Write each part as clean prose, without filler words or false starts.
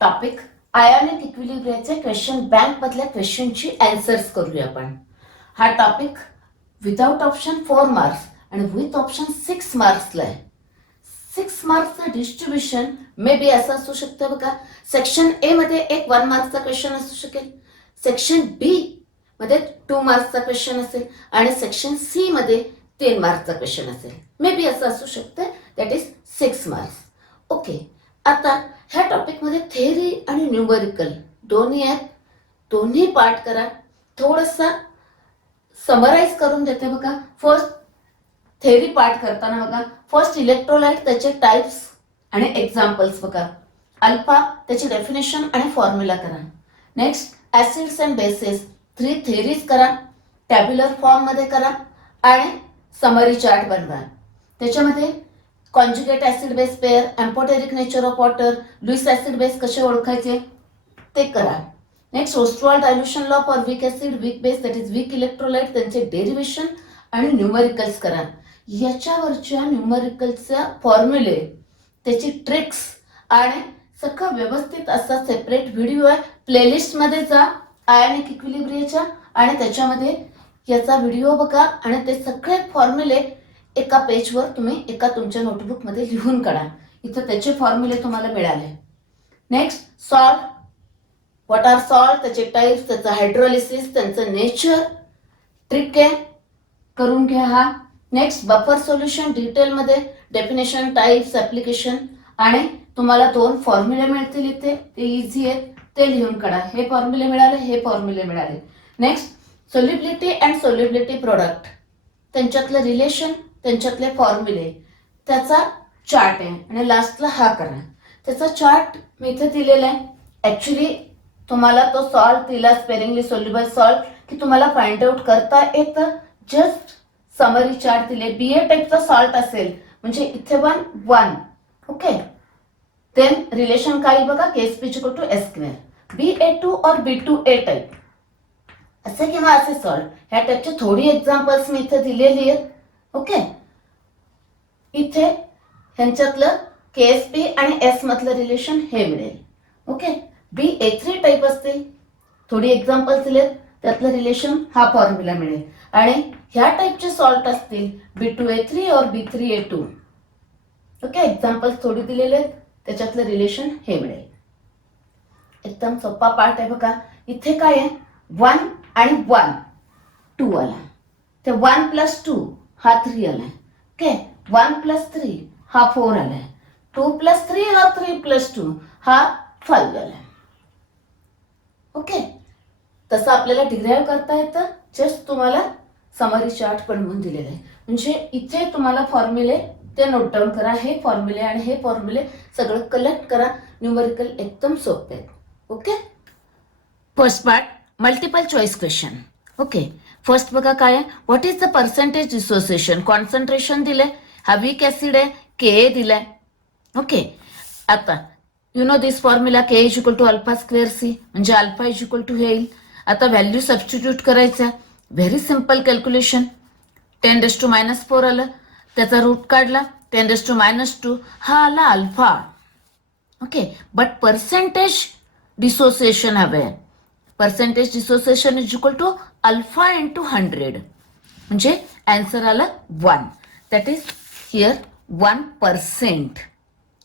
Topic ionic इक्विलिब्रियाचे question bank मधल्या क्वेश्चनची answers करूया आपण. हा टॉपिक विदाउट ऑप्शन 4 मार्क्स आणि विथ ऑप्शन 6 मार्क्सला आहे. 6 मार्क्सचं डिस्ट्रीब्युशन मे बी असं असू शकतं बघा. सेक्शन ए मध्ये एक 1 मार्क्सचा क्वेश्चन असू शकेल, सेक्शन बी मध्ये 2 मार्क्सचा क्वेश्चन असेल आणि सेक्शन सी मध्ये 3 मार्क्सचा क्वेश्चन असेल. मे बी असं असू शकतं. That is 6 marks. ओके, आता ह्या टॉपिकमध्ये थेअरी आणि न्यूमरिकल दोन्ही आहेत. दोन्ही पार्ट करा. थोडंसं समराईज करून देते बघा. फर्स्ट थेअरी पार्ट करताना बघा, फर्स्ट इलेक्ट्रोलाइट, त्याचे टाइप्स आणि एक्झाम्पल्स बघा. अल्फा त्याची डेफिनेशन आणि फॉर्म्युला करा. Next acids and bases 3 theories करा, टॅब्युलर फॉर्म मध्ये करा आणि समरी चार्ट बनवा. त्याच्यामध्ये conjugate acid base pair, amphoteric nature of water, Lewis acid base कसे ओळखायचे ते करा. Next Ostwald dilution law for weak acid, weak base that is weak electrolyte, त्यांचे डेरिव्हेशन आणि न्यूमरिकल्स करा. याच्यावरच्या न्यूमरिकलच्या फॉर्म्युले, त्याची ट्रिक्स आणि सगळं व्यवस्थित असा सेपरेट व्हिडिओ आहे. प्लेलिस्टमध्ये जा आयोनिक इक्विलिब्रियाच्या आणि त्याच्यामध्ये याचा व्हिडिओ बघा आणि ते सगळे फॉर्म्युले एका पेजवर तुम्ही एका तुमच्या नोटबुकमध्ये लिहून काढा. इथं त्याचे फॉर्म्युले तुम्हाला मिळाले. Next salt, what are salt, त्याचे टाइप्स, त्याचं हायड्रोलिसिस, त्यांचं नेचर, ट्रिक आहे करून घ्या हा. नेक्स्ट बफर सोल्युशन डिटेलमध्ये डेफिनेशन, टाइप्स, ऍप्लिकेशन आणि तुम्हाला 2 फॉर्म्युले मिळतील इथे. ते इझी आहेत, ते लिहून काढा. हे फॉर्म्युले मिळाले, हे फॉर्म्युले मिळाले. Next solubility and solubility product, त्यांच्यातलं रिलेशन, त्यांच्यातले फॉर्म्युले, त्याचा चार्ट आहे आणि लास्टला हा करा. त्याचा चार्ट मी इथे दिलेला आहे. ऍक्च्युली तुम्हाला तो सॉल्ट दिला, स्पेरिंगली सोल्युबल सॉल्ट, की तुम्हाला फाइंड आउट करता येतं. जस्ट समरी चार्ट दिले. बीए टाईपचा सॉल्ट असेल म्हणजे इथे 1 ओके. देन रिलेशन काय बघा, KSP equal to S square. BA2 और B2A टाईप असे किंवा असे सॉल्ट, ह्या टाईपचे थोडी एक्झाम्पल्स मी इथे दिलेली आहेत. ओके, इथे ह्यांच्यातलं केएसपी आणि एस मधलं रिलेशन हे मिळेल. ओके, BA3 टाईप असतील, थोडी एक्झाम्पल्स दिलेत, त्यातलं रिलेशन हा फॉर्म्युला मिळेल. आणि ह्या टाईपचे सॉल्ट असतील B2A3 और B3A2. ओके, एक्झाम्पल्स थोडी दिलेले आहेत, त्याच्यातलं रिलेशन हे मिळेल. एकदम सोपा पार्ट आहे बघा. इथे काय आहे, 1 आणि 1 2 आला, ते 1 + 2 हा 3 आलाय. ओके, 1 + 3 हा 4 आलाय, 2 + 3 हा 3 + 2 हा 5 आलाय. ओके, तसं आपल्याला डिराईव्ह करता येतं. जस्ट तुम्हाला समरी चार्ट बनवून दिलेला आहे. म्हणजे इथे तुम्हाला फॉर्म्युले ते नोट डाऊन करा. हे फॉर्म्युले आणि हे फॉर्म्युले सगळं कलेक्ट करा. न्यूमरिकल एकदम सोपे आहेत. Okay, first part multiple choice question. Okay, first बघा काय आहे, what is the percentage dissociation. Concentration दिलंय, हा वीक ऍसिड आहे, के दिलाय. ओके, आता you know this formula, K is equal to alpha square C, म्हणजे अल्फा इज इक्वल टू हे येईल. आता व्हॅल्यू सबस्टिट्यूट करायचा. Very simple calculation. 10⁻⁻4 आलं, त्याचा रूट काढला, 10⁻⁻2 हा आला alpha. Okay, but percentage dissociation हवंय. Percentage dissociation is equal to alpha into 100, म्हणजे आन्सर आला 1. That is here 1%.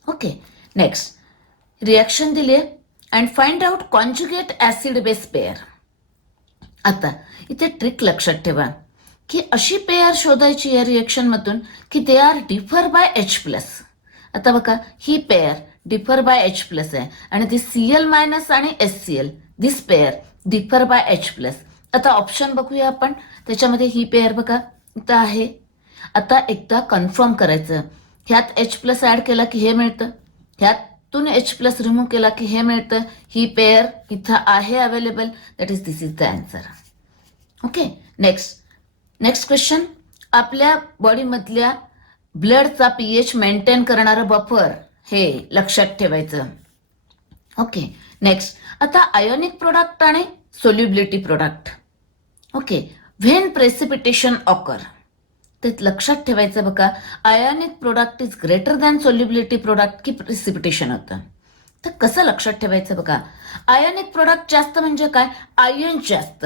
Okay, next reaction दिली and find out conjugate acid base pair. आता इथे ट्रिक लक्षात ठेवा की अशी पेअर शोधायची या रिएक्शन मधून की they are differ by H+. आता बघा, ही पेअर डिफर बाय H+ आहे आणि ती Cl- आणि HCl, this pair differ by H+. आता ऑप्शन बघूया आपण. त्याच्यामध्ये ही पेअर बघा इथं आहे. आता एकदा कन्फर्म करायचं, ह्यात H+ ऍड केला की हे मिळतं, ह्यातून H+ रिमूव्ह केला की हे मिळतं. ही पेअर इथं आहे available. That is this is the answer. Okay, next question. आपल्या बॉडीमधल्या ब्लडचा पीएच मेंटेन करणारं बफर हे लक्षात ठेवायचं. ओके, नेक्स्ट आता आयोनिक प्रोडक्ट आणि solubility product. Okay, when precipitation occur, ते लक्षात ठेवायचं बघा. Ionic product is greater than solubility product की प्रेसिपिटेशन होतं. तर कसं लक्षात ठेवायचं बघा, आयनिक प्रोडक्ट जास्त म्हणजे काय, आयन जास्त.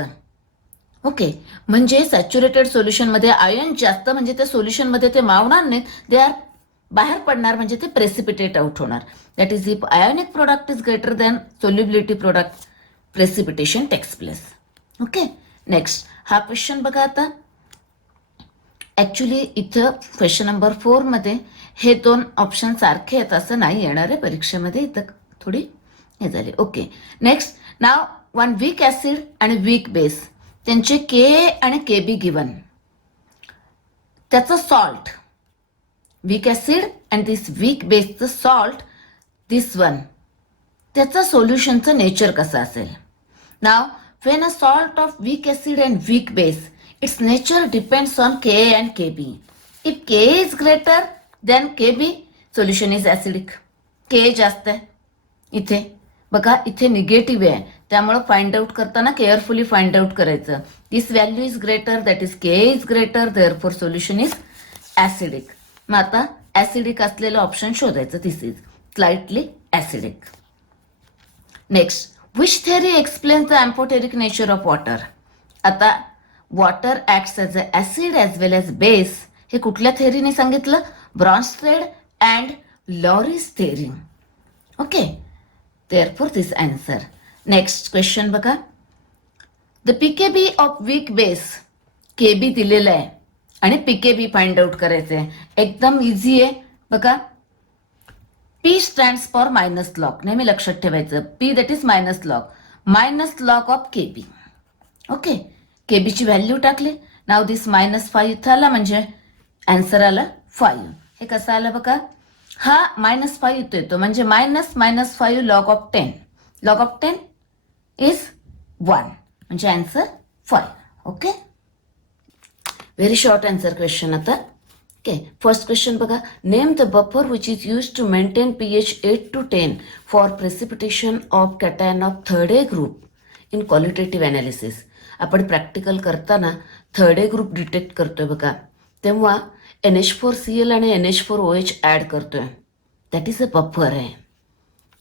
ओके, म्हणजे सॅच्युरेटेड सोल्युशनमध्ये आयन जास्त म्हणजे त्या सोल्युशनमध्ये ते मावणार नाहीत, दे आर बाहेर पडणार, म्हणजे ते प्रेसिपिटेट आउट होणार. That is if ionic product is greater than solubility product, precipitation takes place. Okay, next हा क्वेश्चन बघा. आता ऍक्च्युली इथं क्वेश्चन नंबर 4 मध्ये हे दोन ऑप्शन सारखे आहेत असं नाही येणार आहे परीक्षेमध्ये, इथं थोडी हे झाली. ओके, नेक्स्ट नाव वन वीक ऍसिड आणि वीक बेस, त्यांचे के आणि के बी गिवन. त्याचं salt, weak acid and this weak बेसचं सॉल्ट, दिस वन, त्याचं सोल्युशनचं नेचर कसं असेल. नाव when a salt of weak acid and weak base, its nature depends on Ka and Kb. If Ka is greater than Kb, solution is acidic. Ka जास्त आहे इथे बघा, इथे निगेटिव्ह आहे, त्यामुळे फाइंड आउट करताना केअरफुली फाइंड आउट करायचं. This value is greater, that is Ka is greater, therefore solution is acidic. मग आता ऍसिडिक असलेलं ऑप्शन शोधायचं. This is slightly acidic. Next, which theory explains the amphoteric nature of water? आता water acts as an acid as well as base, हे कुठल्या थेअरीने सांगितलं, Bronsted and Lowry's theory. Okay, therefore this answer. Next question बघा, the pKb of weak base, Kb दिलेलं आहे आणि pKb find out करायचं आहे. एकदम इझी आहे बघा. P stands for minus log, नेहमी लक्षात ठेवायचं. P that is minus log of KB. Okay, KB ची व्हॅल्यू टाकली. नाव दिस -5 इथं आला म्हणजे आन्सर आला 5. हे कसं आलं बघा, हा -5 इथं येतो म्हणजे -5 log of 10. log of 10 is 1 म्हणजे answer 5. Okay, very short answer question. आता Okay, first question बघा, name the buffer which is used to maintain pH 8 to 10 for precipitation of cation of third A group in qualitative analysis. आपण practical करताना third A group detect करतोय बघा, तेव्हा NH4Cl आणि NH4OH add करतोय. That is a buffer आहे,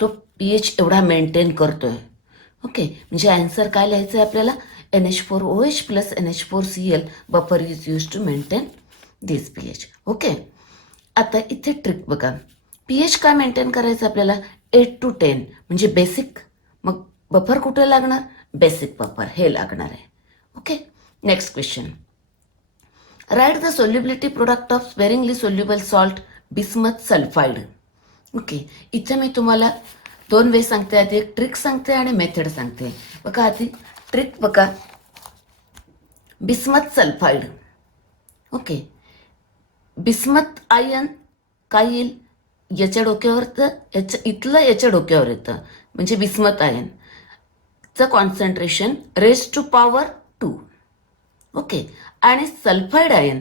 तो pH एवढा मेंटेन करतोय. ओके, म्हणजे आन्सर काय लिहायचं आहे आपल्याला, NH4OH plus NH4Cl buffer is use to maintain this pH. Okay, आता इथे ट्रिक बघा, pH काय मेंटेन करायचं आपल्याला, 8 to 10 म्हणजे बेसिक. मग बफर कुठे लागणार, बेसिक बफर हे लागणार आहे. Okay, next question, write the solubility product of sparingly soluble salt bismuth sulphide. Okay, इथे मी तुम्हाला 2 वे सांगते, आधी एक ट्रिक सांगते आणि मेथड सांगते. बघा आधी ट्रिक बघा, bismuth sulphide. Okay, bismuth ion काय येईल, याच्या डोक्यावर तर इथलं याच्या डोक्यावर येतं म्हणजे बिस्मथ आयनचं concentration raise to power 2. Okay, आणि सल्फाइड आयन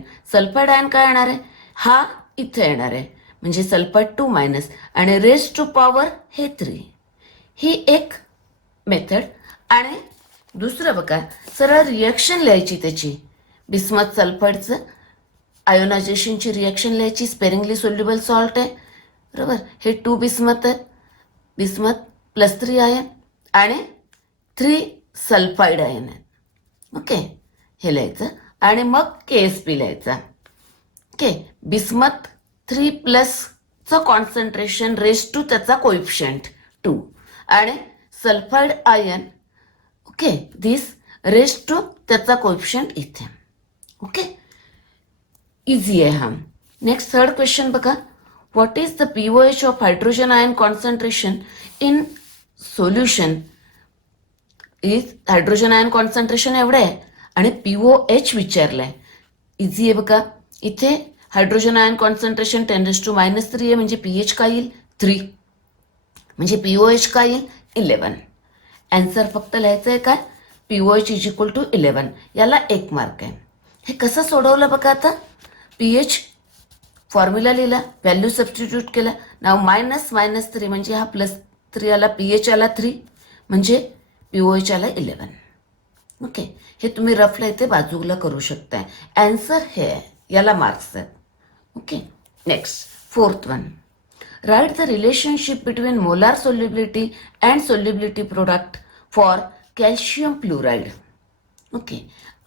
काय येणार आहे, हा इथे येणार आहे म्हणजे सल्फाइड 2- आणि रेज टू पॉवर हे 3. ही एक मेथड. आणि दुसरं बघा, सरळ रिॲक्शन लिहायची त्याची, बिस्मथ सल्फाइडचं आयोनायझेशनची रिॲक्शन लिहायची. स्पेरिंगली सोल्युबल सॉल्ट आहे बरोबर, हे 2 बिस्मथ आहेत, बिस्मथ +3 आयन आणि 3 सल्फाइड आयन आहेत. ओके, हे लिहायचं आणि मग KSP लिहायचा. Okay, bismuth 3+ concentration raise to त्याचा कोइफिशियंट 2 आणि sulphide ion, okay, this raise to त्याचा कोइफिशियंट इथे. ओके, इझी आहे हा. नेक्स्ट थर्ड क्वेश्चन बघा, what is the POH of hydrogen ion concentration in solution. Is hydrogen ion concentration एवढं आहे आणि POH विचारलंय. इझी आहे बघा, इथे हायड्रोजन आयन कॉन्सन्ट्रेशन 10⁻³ आहे म्हणजे pH काय येईल 3 म्हणजे POH काय येईल 11. आन्सर फक्त लिहायचं आहे काय, POH इज इक्वल टू 11. याला 1 मार्क आहे. हे कसं सोडवलं बघा, आता pH फॉर्म्युला लिहिला, व्हॅल्यू सबस्टिट्यूट केला. नाव -3 म्हणजे हा +3 आला, pH आला 3 म्हणजे POH आला 11. ओके, हे तुम्ही रफला इथे बाजूला करू शकताय. आन्सर हे आहे, याला मार्क्स आहेत. Okay, next fourth one, Write the relationship between molar solubility and solubility product for calcium fluoride. Okay,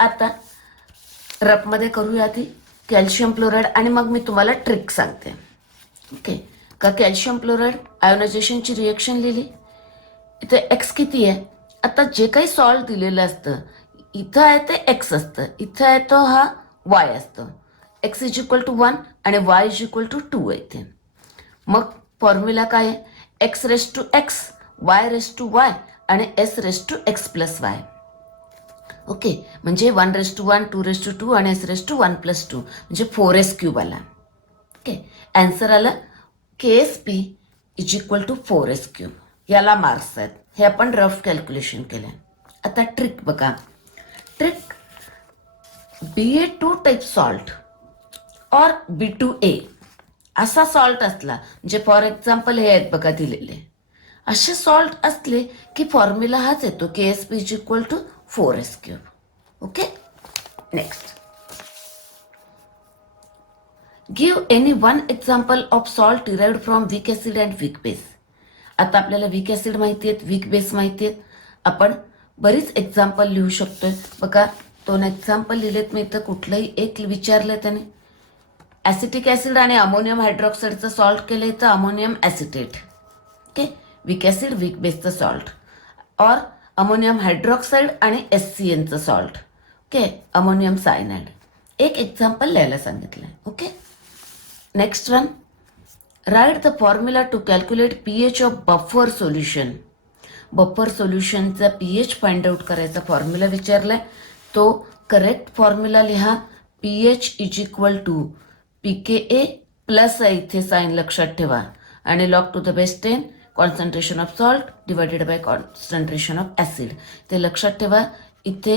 आता रफमध्ये करूया आधी कॅल्शियम क्लोराईड आणि मग मी तुम्हाला ट्रिक सांगते. ओके, का कॅल्शियम क्लोराईड आयोनायझेशनची रिएक्शन लिहिली. इथे एक्स किती आहे, आता जे काही सॉल्ट दिलेलं असतं इथं आहे ते एक्स असतं, इथं आहे तो हा वाय असतो. एक्स इज इक्वल टू 1 आणि वाय इज इक्वल टू 2 आहे इथे. मग फॉर्म्युला काय आहे, X raise to X, Y raise to Y आणि S raise to X plus Y. Okay, म्हणजे 1:1, 2:2 आणि S:1+2 म्हणजे 4s³ आला. ओके, आन्सर आला KSP is equal to 4s³. याला मार्क्स आहेत. हे आपण रफ कॅल्क्युलेशन केलं. आता ट्रिक बघा. ट्रिक BA2 टाईप सॉल्ट और B2A असा सॉल्ट असला, म्हणजे फॉर एक्झाम्पल हे आहेत बघा दिलेले, असे सॉल्ट असले की फॉर्म्युला हाच येतो KSP is equal to 4s³. Okay, next. Give any one example of salt derived from weak acid and weak base. आता आपल्याला वीक ऍसिड माहिती आहेत, वीक बेस माहिती आहेत. आपण बरीच एक्झाम्पल लिहू शकतोय. बघा 2 एक्झाम्पल लिहिलेत मी इथं, कुठलंही एक विचारलंय त्याने. ऍसिटिक ऍसिड आणि अमोनियम हायड्रॉक्साईडचं सॉल्ट केलं इथं ammonium acetate. Okay, weak acid weak बेसचं सॉल्ट, और अमोनियम हायड्रॉक्साईड आणि SCNचं सॉल्ट. Okay, ammonium cyanide. एक एक्झाम्पल लिहायला सांगितलंय. Okay, next one. Write the formula to calculate pH of buffer solution. Buffer सोल्युशनचा pH फाइंड आउट करायचा फॉर्म्युला विचारलाय. तो करेक्ट फॉर्म्युला लिहा. pH is equal to pKa plus आहे इथे साईन लक्षात ठेवा, आणि log to the base 10 concentration of salt divided by concentration of acid. ते लक्षात ठेवा. इथे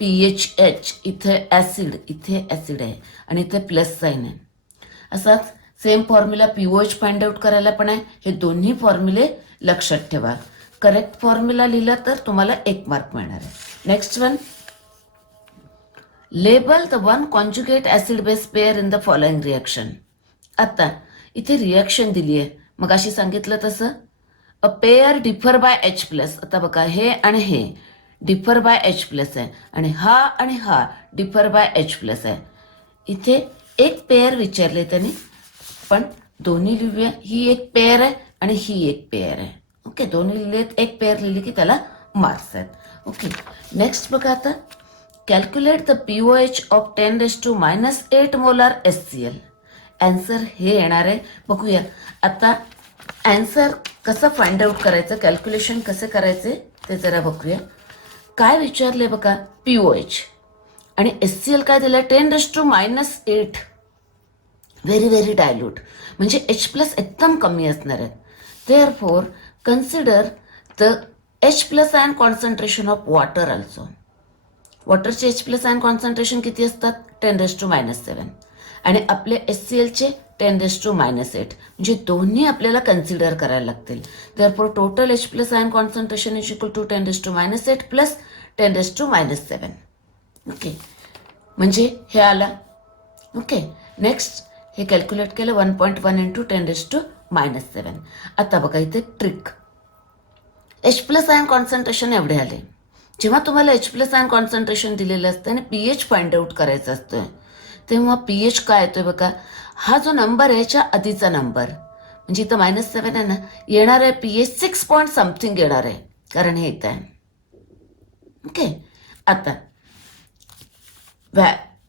PHH, इथे ऍसिड, इथे ऍसिड आहे आणि इथे प्लस साईन आहे. असाच same formula POH find out करायला पण आहे. हे दोन्ही फॉर्म्युले लक्षात ठेवा. करेक्ट फॉर्म्युला लिहिला तर तुम्हाला 1 मार्क मिळणार आहे. Next one. Label the one conjugate acid base pair in the following reaction. आता इथे रिएक्शन दिली आहे, मग अशी सांगितलं तसं. A pair differ by H+. आता बघा हे आणि हे डिफर बाय H+ आहे आणि हा डिफर बाय H+ आहे. इथे एक पेअर विचारले त्यांनी, पण दोन्ही लिहूया. ही एक पेअर आहे आणि ही एक पेअर आहे. ओके, दोन्ही लिहिलेत, एक पेअर लिहिली की त्याला मार्क्स आहेत. ओके, नेक्स्ट बघा. आता calculate the POH of 10⁻⁸ molar HCl. Answer हे येणार आहे. बघूया आता आन्सर कसं फाइंड आउट करायचं, कॅल्क्युलेशन कसे करायचे ते जरा बघूया. काय विचारले बघा, POH आणि HCl काय दिलं, 10⁻⁸. व्हेरी व्हेरी डायल्यूट, म्हणजे H+ एकदम कमी असणार आहेत. Therefore consider the H+ ion concentration of water also. वॉटरचे H+ आयन कॉन्सन्ट्रेशन किती असतात, 10⁻⁷, आणि आपले HClचे 10⁻⁸, म्हणजे दोन्ही आपल्याला कन्सिडर करायला लागतील. Therefore total H+ ion concentration is equal to 10⁻⁸ plus 10⁻⁷. Okay, म्हणजे हे आला. ओके, नेक्स्ट हे कॅल्क्युलेट केलं 1.1 इंटू 10⁻⁷. आता बघा इथे ट्रिक. H+ आयन कॉन्सन्ट्रेशन एवढे आले. जेव्हा तुम्हाला H+ आयन कॉन्सन्ट्रेशन दिलेलं असतं आणि pH फाइंड आउट करायचा असतोय, तेव्हा pH काय येतोय बघा, हा जो नंबर आहे याच्या आधीचा नंबर, म्हणजे इथं -7 आहे ना, येणार आहे pH 6 पॉईंट समथिंग येणार आहे, कारण हे इथं आहे. ओके, आता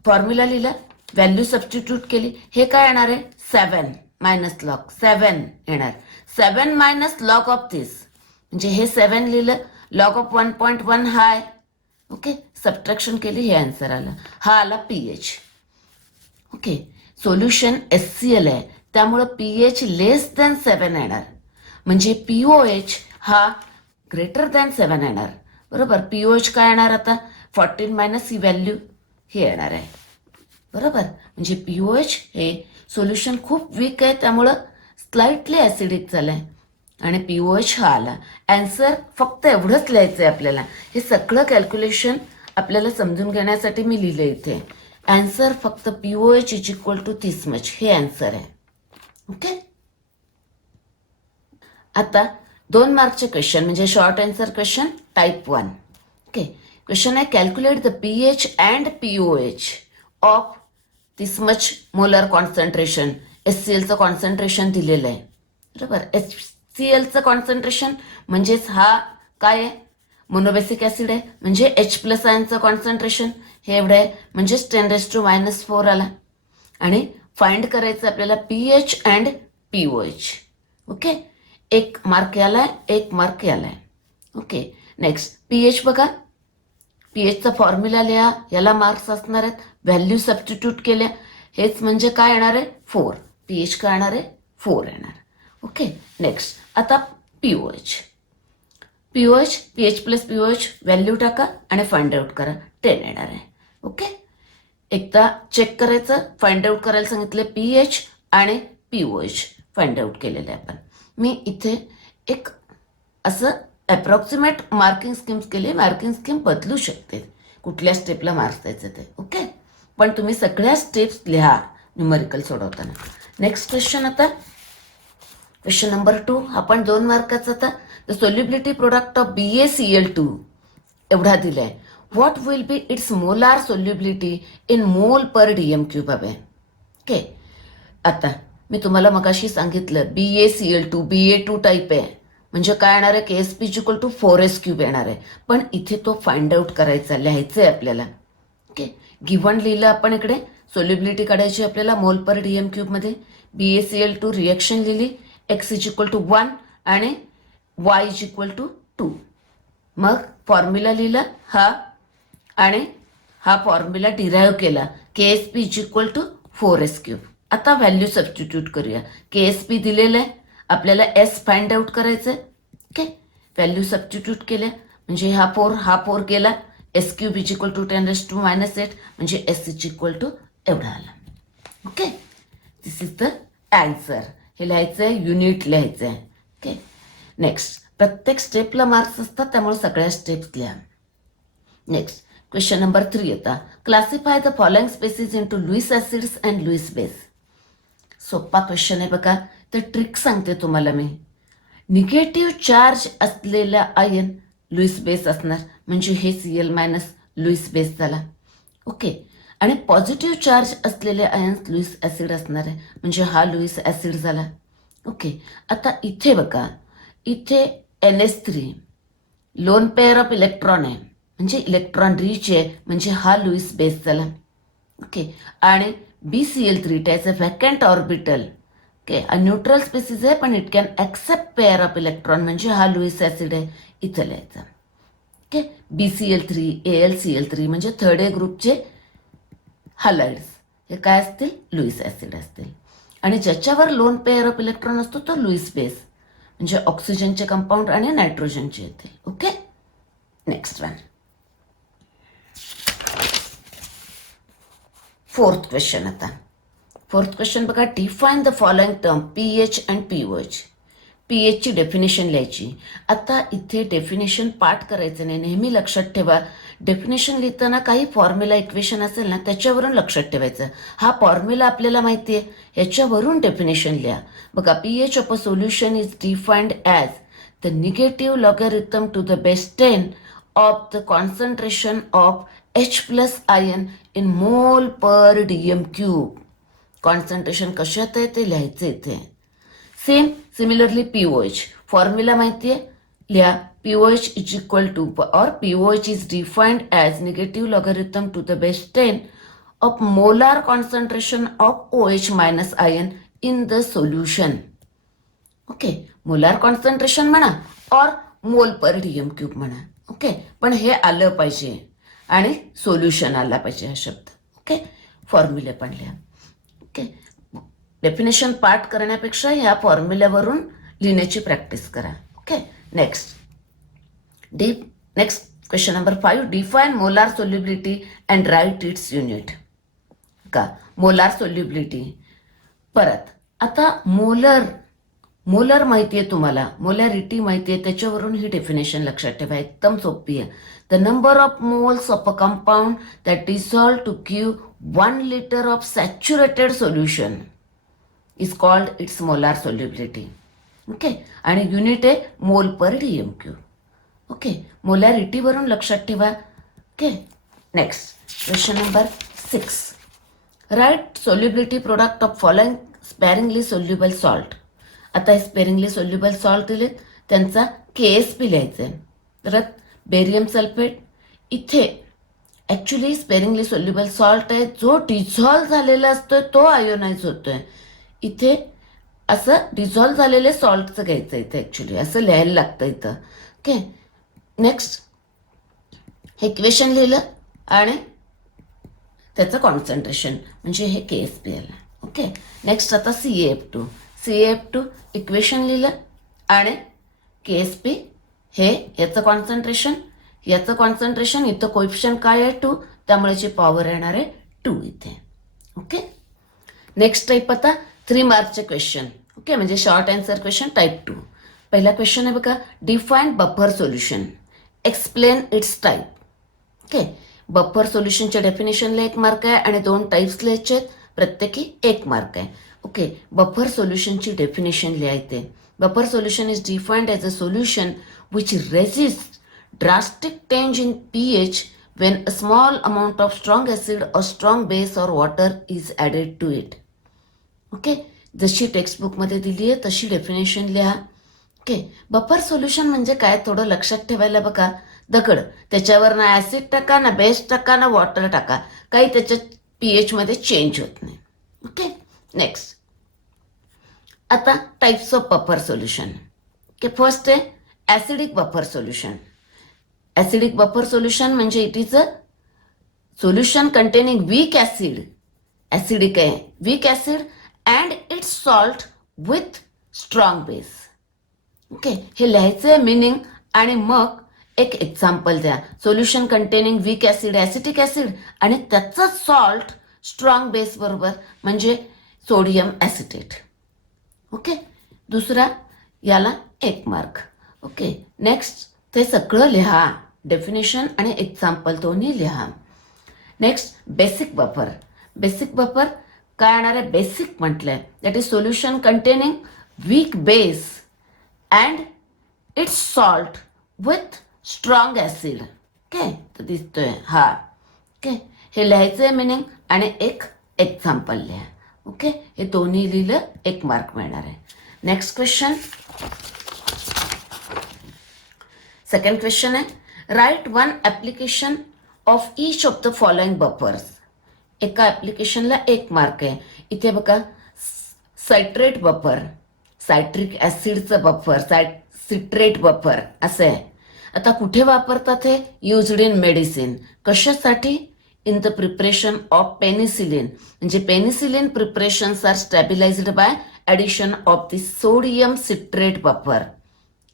फॉर्म्युला लिहिला, व्हॅल्यू सबस्टिट्यूट केली. हे काय येणार आहे, 7 मायनस लॉग 7 येणार. 7 मायनस लॉग ऑफ दिस, म्हणजे हे 7 लिहिलं, लॉग ऑफ 1.1 हा आहे. ओके, सबट्रॅक्शन केली, हे आन्सर आलं. हा आला pH. ओके, सोल्युशन HCl आहे, त्यामुळं pH <7 येणार, म्हणजे POH हा <7 येणार. बरोबर, POH काय येणार आता, 14 मायनस ही व्हॅल्यू हे येणार आहे. बरोबर, म्हणजे POH हे सोल्युशन खूप वीक आहे, त्यामुळं स्लाइटली ऍसिडिक झालंय आणि POH हा आला. आन्सर फक्त एवढंच लिहायचं आहे आपल्याला. हे सगळं कॅल्क्युलेशन आपल्याला समजून घेण्यासाठी मी लिहिलं इथे. आन्सर फक्त POH is equal to 30 much, हे आन्सर आहे. ओके. आता 2 मार्कचे क्वेश्चन म्हणजे short answer question type 1. Okay, question आहे calculate the pH and pOH of this much molar concentration. HClचं कॉन्सन्ट्रेशन दिलेलं आहे बरोबर. HClचं कॉन्सन्ट्रेशन म्हणजेच हा काय आहे, मोनोबेसिक ऍसिड आहे, म्हणजे H+ आयनचं कॉन्सन्ट्रेशन हे एवढं आहे, म्हणजेच 10⁻⁴ आला. आणि फाइंड करायचं आपल्याला pH and pOH. Okay, 1 mark यालाय, 1 मार्क यालाय. ओके, नेक्स्ट pH बघा. pHचा फॉर्म्युला लिहा, याला मार्क्स असणार आहेत. व्हॅल्यू सबस्टिट्यूट केल्या, हेच म्हणजे काय येणार आहे 4. pH काय येणार आहे 4 येणार. ओके, नेक्स्ट आता pOH. pOH pH+ pOH value टाका आणि फाइंड आउट करा. 10 येणार आहे. ओके, एकदा चेक करायचं, फाइंड आउट करायला सांगितले pH आणि pOH फाइंड आउट केलेलं आहे आपण. मी इथे एक असं अप्रॉक्सिमेट मार्किंग स्कीम्स केली. मार्किंग स्कीम बदलू शकते, कुठल्या स्टेपला मार्क्स द्यायचे ते. ओके, पण तुम्ही सगळ्या स्टेप्स लिहा न्यूमरिकल सोडवताना. नेक्स्ट क्वेश्चन आता क्वेश्चन नंबर 2. आपण 2 मार्काचा आता the solubility product of BaCl2 एवढा दिलाय. What will be it's molar solubility in mole per dm³ हवे. ओके, आता मी तुम्हाला मगाशी सांगितलं BaCl2 Ba2 टाईप आहे, म्हणजे काय येणार आहे KSP = 4s³ येणार आहे. पण इथे तो फाइंड आउट करायचा, लिहायचं आहे आपल्याला. ओके, गिव्हन लिहिलं आपण इकडे, सोल्युबिलिटी काढायची आपल्याला मोल पर dm³ मध्ये. BaCl2 रिएक्शन लिहिली, x = 1 आणि y = 2. मग फॉर्म्युला लिहिला हा आणि हा फॉर्म्युला डिराईव्ह केला, KSP = 4s³. आता व्हॅल्यू सबस्टिट्यूट करूया. KSP दिलेलं आहे, आपल्याला S फाइंड आउट करायचं आहे. ओके, व्हॅल्यू सबस्टिट्यूट केल्या म्हणजे हा 4 गेला. s³ = 10⁻⁸ म्हणजे S = एवढा आला. Okay, this is the answer. हे लिहायचं आहे, युनिट लिहायचं आहे. ओके, नेक्स्ट प्रत्येक स्टेपला मार्क्स असतात, त्यामुळे सगळ्या स्टेप्स लिहा. नेक्स्ट क्वेश्चन नंबर 3 आता classify the following species into Lewis acids and Lewis base. सोपा क्वेश्चन आहे बघा. तर ट्रिक सांगते तुम्हाला मी. निगेटिव्ह चार्ज असलेला आयन लुईस बेस असणार, म्हणजे हे Cl- लुईस बेस झाला. ओके, आणि पॉझिटिव्ह चार्ज असलेले आयन्स लुईस ऍसिड असणार आहे, म्हणजे हा लुईस ऍसिड झाला. ओके, आता इथे बघा, इथे NH3 lone pair of electron आहे, म्हणजे इलेक्ट्रॉन रिच आहे, म्हणजे हा लुईस बेस झाला. ओके, आणि BCl3 त्याचं vacant orbital. Okay, neutral species आहे, पण it can accept pair of electron, म्हणजे हा लुईस ऍसिड आहे. इथं लिहायचा. ओके, BCl3 AlCl3 म्हणजे 3rd ग्रुपचे हॅलाइड्स हे काय असतील, लुईस ऍसिड असतील. आणि ज्याच्यावर लोन पेअर ऑफ इलेक्ट्रॉन असतो तो लुईस बेस, म्हणजे ऑक्सिजनचे कंपाऊंड आणि नायट्रोजनचे येतील. Okay, next one 4th question. आता 4th क्वेश्चन बघा. Define the following term pH and pOH. pH ची डेफिनेशन लिहायची. आता इथे डेफिनेशन पाठ करायचं नाही, नेहमी लक्षात ठेवा. डेफिनेशन लिहिताना काही फॉर्म्युला इक्वेशन असेल ना, त्याच्यावरून लक्षात ठेवायचं. हा फॉर्म्युला आपल्याला माहिती आहे, ह्याच्यावरून डेफिनेशन लिहा. बघा, pH of a solution is defined as the negative logarithm to the base 10 of the concentration of H+ ion in mole per dm³. Concentration कशात आहे ते लिहायचं इथे. सिमिलरली pOH फॉर्म्युला माहिती आहे, लिहा. pOH pOH is defined as negative logarithm to the base 10 of molar concentration of OH- ion in the solution. Okay, molar concentration म्हणा और मोल पर dm³ म्हणा. ओके, पण हे आलं पाहिजे आणि सोल्युशन आला पाहिजे हा शब्द. ओके, फॉर्म्युले पण लिहा. ओके, डेफिनेशन पाठ करण्यापेक्षा ह्या फॉर्म्युल्यावरून लिहिण्याची प्रॅक्टिस करा. Okay, next question number 5. Define molar solubility and write its unit. का मोलार सोल्युबिलिटी परत. आता मोलर माहिती आहे तुम्हाला, मोलॅरिटी माहिती आहे, त्याच्यावरून ही डेफिनेशन लक्षात ठेवा, एकदम सोपी आहे. The number of moles of a compound that dissolve to give 1 liter of saturated solution is called its molar solubility. Okay. आणि युनिट आहे मोल पर DMQ. ओके. मोलॅरिटीवरून लक्षात ठेवा. Okay. Next question number 6. Write solubility product of following sparingly soluble salt. आता हे sparingly soluble salt दिलेत, त्यांचा KSP लिहायचा आहे. परत बेरियम सल्फेट. इथे ॲक्च्युली स्पेरिंगली सोल्युबल सॉल्ट आहे, जो डिझॉल्व झालेला असतोय तो आयोनाइज होतोय. इथे असं डिझॉल्व झालेले सॉल्टचं घ्यायचं इथे, ॲक्च्युली असं लिहायला लागतं इथं. ओके. नेक्स्ट हे इक्वेशन लिहिलं आणि त्याचं कॉन्सन्ट्रेशन म्हणजे हे KSP आलं. ओके. नेक्स्ट आता CaF2 इक्वेशन लिहिलं आणि KSP हे याचं कॉन्सन्ट्रेशन इथं कोएफिशियंट काय आहे 2, त्यामुळे याची पॉवर येणार आहे 2 इथे. ओके. नेक्स्ट टाईप आता 3 मार्कचे क्वेश्चन. ओके. म्हणजे शॉर्ट आन्सर क्वेश्चन टाईप 2. पहिला क्वेश्चन आहे बघा, define buffer solution, explain its type. Okay. Buffer सोल्युशनच्या डेफिनेशनला 1 मार्क आहे आणि 2 टाईप्स लिहायचे आहेत, प्रत्येकी 1 मार्क आहे. ओके. बफर सोल्युशनची डेफिनेशन लिहायचे. Buffer solution is defined as a solution which resists drastic change in pH when a small amount of strong acid or strong base or water is added to it. Okay. जशी टेक्स्टबुकमध्ये दिली आहे तशी definition लिहा. Okay. Buffer solution म्हणजे काय थोडं लक्षात ठेवायला बघा. दगड, त्याच्यावर ना ॲसिड टाका, ना बेस टाका, ना वॉटर टाका, काही त्याच्यात pHमध्ये चेंज होत नाही. ओके. नेक्स्ट आता types of buffer solution. Okay. First आहे acidic buffer solution. Acidic buffer solution म्हणजे it is a solution containing weak acid, acidic आहे, weak acid and its salt with strong base. Okay. हे लिहायचं आहे meaning आणि मग एक एक्झाम्पल द्या. Solution containing weak acid, acetic acid आणि त्याचं सॉल्ट स्ट्रॉंग बेस बरोबर म्हणजे सोडियम ॲसिटेट. ओके. दुसरा याला 1 मार्क. ओके. नेक्स्ट ते सगळं लिहा, डेफिनेशन आणि एक्झाम्पल दोन्ही लिहा. Next basic buffer. Basic buffer काय येणार आहे, बेसिक म्हटलंय that is solution containing weak base and its salt with strong acid. Okay. तर दिसतोय हा. ओके. हे लिहायचं आहे मिनिंग आणि एक एक्झाम्पल लिहा. ओके. हे दोन्ही लिहिलं 1 मार्क मिळणार आहे. नेक्स्ट क्वेश्चन, सेकंड क्वेश्चन आहे, write 1 application of each of the following buffers. एका ॲप्लिकेशनला 1 मार्क आहे. इथे बघा सायट्रेट बफर, सायट्रिक ॲसिडचं बफर, सिट्रेट बफर असं आहे. आता कुठे वापरतात हे, युज्ड इन मेडिसिन. कशासाठी, in the preparation of penicillin. म्हणजे penicillin preparations are stabilized by addition of the sodium citrate buffer.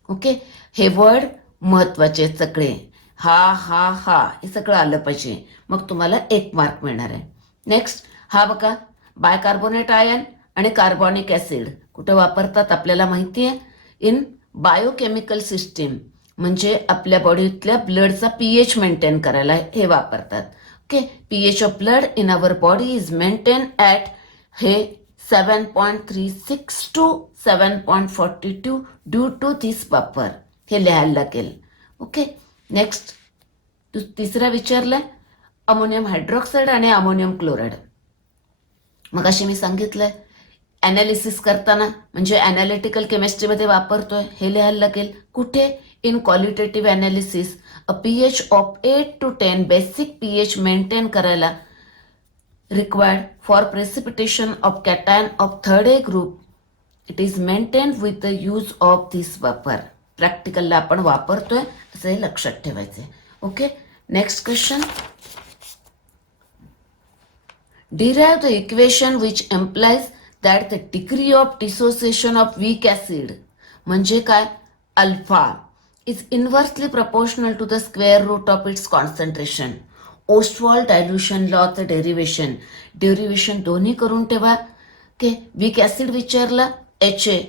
Okay. हे वर्ड महत्वाचे सगळे, हा हे सगळं आलं पाहिजे, मग तुम्हाला 1 मार्क मिळणार आहे. नेक्स्ट हा बघा, बायकार्बोनेट आयन आणि कार्बॉनिक ॲसिड कुठं वापरतात आपल्याला माहिती आहे, इन बायोकेमिकल सिस्टीम. म्हणजे आपल्या बॉडीतल्या ब्लडचा pH मेंटेन करायला हे वापरतात. Okay. pH of blood in our body is maintain at हे 7.36 to 7.42 due to this buffer. हे लिहायला लागेल. ओके. नेक्स्ट तिसरा विचारलंय अमोनियम हायड्रॉक्साईड आणि अमोनियम क्लोराईड. मग अशी मी सांगितलंय ॲनालिसिस करताना म्हणजे ॲनालिटिकल केमिस्ट्रीमध्ये वापरतोय, हे लिहायला लागेल. कुठे, in qualitative analysis a pH of 8 to 10 basic pH maintain करायला required for precipitation of cation of 3rd A group. It is maintain with the use of this buffer. प्रॅक्टिकलला आपण वापरतोय असं हे लक्षात ठेवायचं. Okay. Next question, derive the equation which implies that the degree of dissociation of weak acid म्हणजे काय, alpha is inversely proportional to the square root of its concentration. Ostwald dilution लॉचं डेरिव्हेशन दोन्ही करून ठेवा. ओके. वीक ॲसिड विचारला HA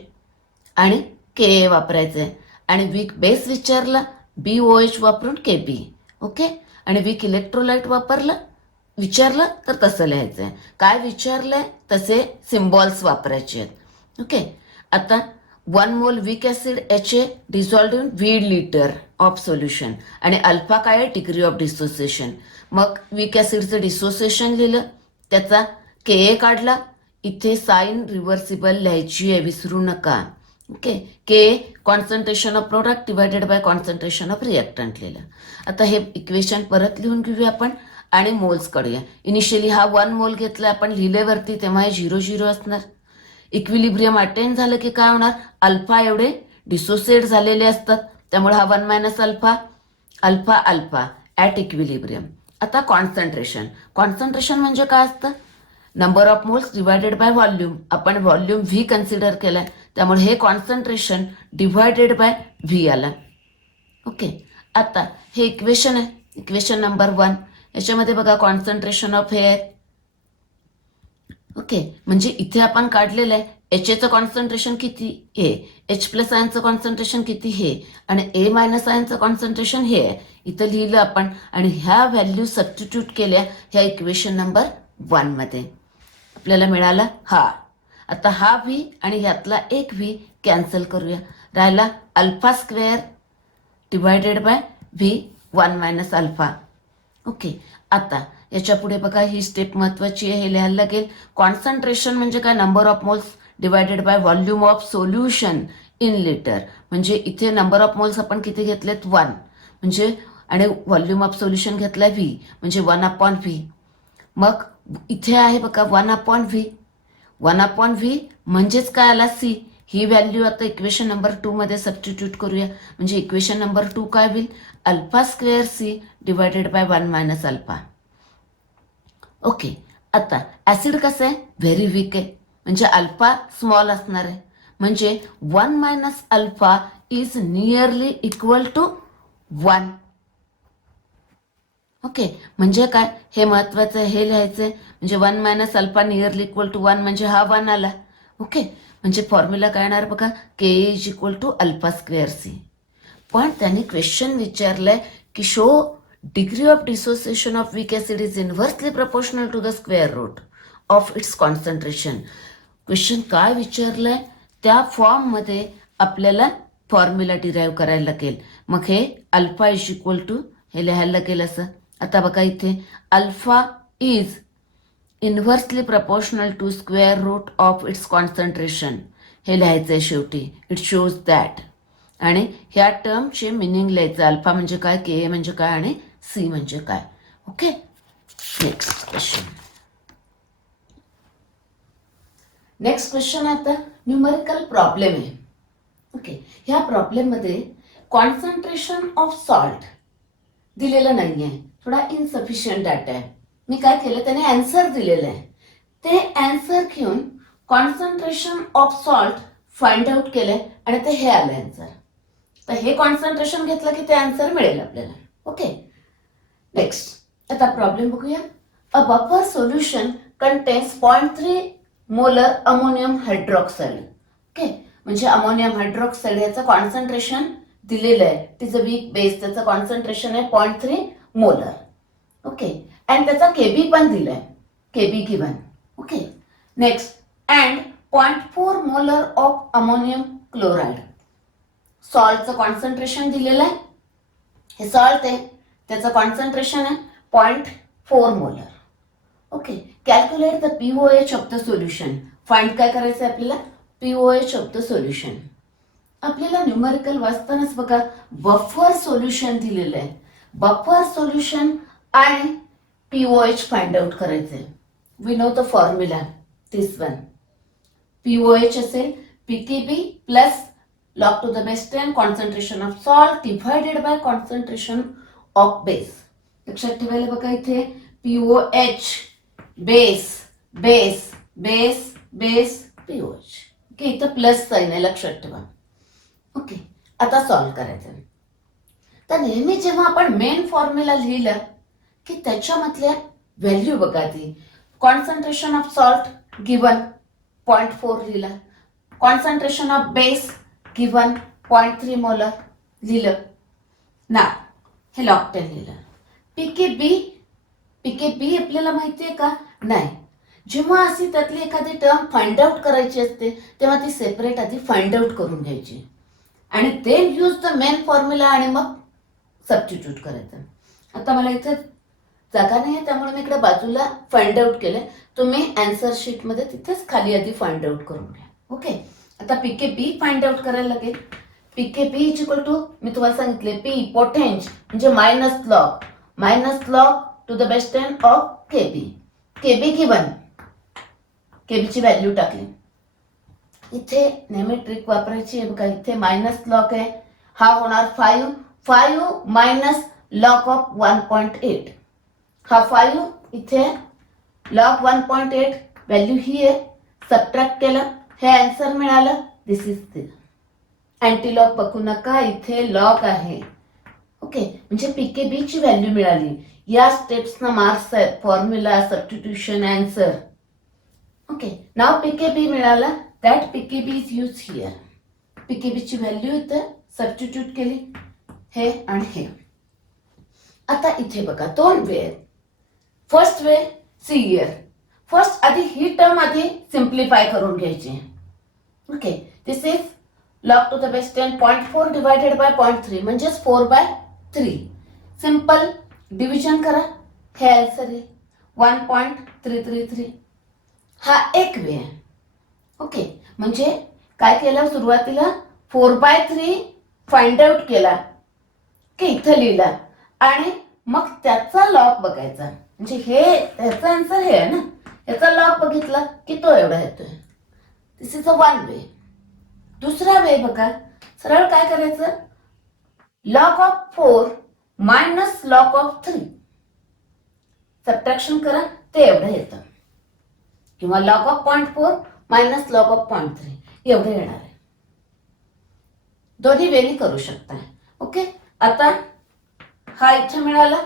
आणि KA वापरायचे आणि वीक बेस विचारला BOH वापरून KB. ओके. आणि वीक इलेक्ट्रोलाइट विचारलं तर तसं लिहायचं आहे. काय विचारलंय तसे सिम्बॉल्स वापरायचे आहेत. ओके. आता 1 mole weak acid HA dissolved in V of solution आणि अल्फा काय आहे डिग्री ऑफ डिसोसिएशन. मग वीक ऍसिडचं डिसोसिएशन लिहिलं, त्याचा KA काढला. इथे साइन रिव्हर्सिबल लिहायची आहे, विसरू नका. Okay, K concentration of product divided by concentration of reactant लिहिलं. आता हे इक्वेशन परत लिहून घेऊया आपण आणि मोल्स काढूया. इनिशियली हा 1 मोल घेतला आपण, लिहिल्यावरती तेव्हा हे 0 असणार. इक्विलिब्रियम अटेन झालं की काय होणार, अल्फा एवढे डिसोसिएट झालेले असतात, त्यामुळे हा 1 minus alpha alpha alpha at equilibrium. आता कॉन्सन्ट्रेशन, कॉन्सन्ट्रेशन म्हणजे काय असतं, number of moles divided by volume. आपण व्हॉल्यूम व्ही कन्सिडर केलाय, त्यामुळे हे कॉन्सन्ट्रेशन डिवायडेड बाय व्ही आला. ओके, आता हे इक्वेशन आहे, इक्वेशन नंबर 1. याच्यामध्ये बघा कॉन्सन्ट्रेशन ऑफ हे आहे. ओके, म्हणजे इथे आपण काढलेलं आहे HAचं कॉन्सन्ट्रेशन किती हे, H प्लस आयनचं कॉन्सन्ट्रेशन किती हे, आणि A मायनस आयनचं कॉन्सन्ट्रेशन हे आहे. इथं लिहिलं आपण आणि ह्या व्हॅल्यू सबस्टिट्यूट केल्या ह्या इक्वेशन नंबर 1 मध्ये. आपल्याला मिळाला हा. आता हा V आणि ह्यातला एक V कॅन्सल करूया, राहिला alpha square divided by V 1 minus alpha. Okay, आता याच्या पुढे बघा ही स्टेप महत्वाची आहे, हे लिहायला लागेल. कॉन्सन्ट्रेशन म्हणजे काय, number of moles divided by volume of solution in litre. म्हणजे इथे नंबर ऑफ मोल्स आपण किती घेतलेत 1, म्हणजे आणि व्हॉल्यूम ऑफ सोल्युशन घेतलाय V, म्हणजे 1/V. मग इथे आहे बघा 1/V. 1/V म्हणजेच काय आला C. ही व्हॅल्यू आता इक्वेशन नंबर 2 मध्ये सबस्टिट्यूट करूया, म्हणजे इक्वेशन नंबर 2 काय होईल, alpha square C divided by 1 minus alpha. Okay, आता ऍसिड कसं आहे, व्हेरी वीक आहे, म्हणजे अल्फा स्मॉल असणार आहे, म्हणजे 1 minus alpha is nearly equal to 1. Okay, म्हणजे काय, हे महत्वाचं आहे, हे लिहायचंय. म्हणजे 1 minus alpha nearly equal to 1 म्हणजे हा 1 आला. ओके, म्हणजे फॉर्म्युला काय येणार बघा, K is equal to alpha square C. पण त्यांनी क्वेश्चन विचारलंय की show degree of dissociation of weak acid is inversely proportional to the square root of its concentration. Question काय विचारलंय त्या फॉर्म मध्ये आपल्याला फॉर्म्युला डिराईव्ह करायला लागेल. मग हे अल्फा इज इक्वल टू हे लिहायला लागेल असं. आता बघा इथे alpha is inversely proportional to square root of its concentration हे लिहायचंय शेवटी. It shows that. आणि ह्या टर्मचे मिनिंग लिहायचं, अल्फा म्हणजे काय, के म्हणजे काय आणि C म्हणजे काय. Okay, next question. Next question आता न्यूमेरिकल प्रॉब्लेम आहे. ओके, ह्या प्रॉब्लेम मध्ये कॉन्सन्ट्रेशन ऑफ सॉल्ट दिलेलं नाहीये, थोडा इनसफिशियंट डाटा आहे. मी काय केलं, त्याने आन्सर दिलेलं आहे, ते आन्सर घेऊन concentration of salt find out केलंय आणि ते हे आलं आन्सर. तर हे कॉन्सन्ट्रेशन घेतलं की ते आन्सर मिळेल आपल्याला. ओके, नेक्स्ट आता प्रॉब्लेम बघूया. A buffer solution contains 0.3 molar ammonium hydroxide. Okay, म्हणजे अमोनियम हायड्रॉक्साईड याचं कॉन्सन्ट्रेशन दिलेलं आहे, तिचं वीक बेस, त्याचं कॉन्सन्ट्रेशन आहे 0.3 मोलर. ओके, अँड त्याचा केबी पण दिलाय, KB given. Okay, next and 0.4 molar of ammonium chloride. सॉल्टचं कॉन्सन्ट्रेशन दिलेलं आहे, हे सॉल्ट आहे, त्याचं कॉन्सन्ट्रेशन आहे 0.4 molar. Okay, calculate the pOH of the solution. Find काय करायचं आहे आपल्याला, पीओएच ऑफ द सोल्युशन. आपल्याला न्यूमेरिकल वाचतानाच बघा बफर सोल्युशन दिलेलं आहे, बफर सोल्युशन आणि पीओएच फाइंड आउट करायचंय. We know the formula, this one. POH असेल pKb plus log to the base 10 concentration of salt divided by concentration of base. लक्षात ठेवायला बघा इथे POH base base base base POH. Okay, इथं plus sign आहे, लक्षात ठेवा. ओके, आता सॉल्व करायचं. तर नेहमी जेव्हा आपण मेन फॉर्म्युला लिहिलं की त्याच्यामधल्या व्हॅल्यू बघा, ती कॉन्सन्ट्रेशन ऑफ सॉल्ट गिवन 0.4 लिहिला, concentration of base given 0.3 molar लिहिलं ना, हे लॉग 10 लिहिलं. पीकेबी आपल्याला माहिती आहे का, नाही. जेव्हा अशी त्यातली एखादी टर्म फाइंड आउट करायची असते तेव्हा ती सेपरेट आधी फाइंड आउट करून घ्यायची आणि then use the main formula आणि मग सबस्टिट्यूट करायचं. आता मला इथे जागा नाही आहे त्यामुळे मी इकडे बाजूला फाइंड आउट केलं. तुम्ही अँसर शीटमध्ये तिथेच खाली आधी फाइंड आउट करून घ्या. ओके, आता पीके बी फाइंड आउट करायला लागेल. PKb is equal to, मी तुम्हाला सांगितले पी पोटेंज म्हणजे minus log to the base ten of KB. KB given, केबीची व्हॅल्यू टाकली. इथे नेहमी ट्रिक वापरायची आहे बघा. इथे मायनस लॉग आहे, हा होणार 5 मायनस लॉग ऑफ 1.8. हा 5 इथे लॉग 1.8 व्हॅल्यू ही आहे. सबट्रॅक्ट केलं, हे आन्सर मिळालं. दिस इज द अँटी लॉग. बघू नका, इथे लॉग आहे. ओके, म्हणजे पीके बी ची व्हॅल्यू मिळाली. या स्टेप्सना मार्क्स आहेत, formula, substitution, answer. Okay, now pKb मिळाला. That pKb is use here. PKb ची व्हॅल्यू इथे सबस्टिट्यूट केली, हे आणि हे. आता इथे बघा दोन वे आहेत. First way, see here. First आधी ही टर्म आधी सिम्प्लिफाय करून घ्यायची. Okay, this is log to the base 10 0.4 divided by 0.3 म्हणजेच 4/3. सिंपल डिव्हिजन करा, हे आन्सर आहे 1.333. हा एक वे आहे. ओके, म्हणजे काय केलं, सुरुवातीला 4/3 फाइंड आउट केला की इथं लिहिला आणि मग त्याचा लॉग बघायचा. म्हणजे हे ह्याचा आन्सर हे आहे ना, याचा लॉग बघितला की तो एवढा येतोय. दिस इज अ वन वे. दुसरा वे बघा, सरळ काय करायचं, log of 4 minus log of 3 subtraction करा, ते एवढं येतं. किंवा log of 0.4 minus log of 0.3 एवढं येणार आहे. दोन्ही वेनी करू शकता. ओके, आता हा इथे मिळाला,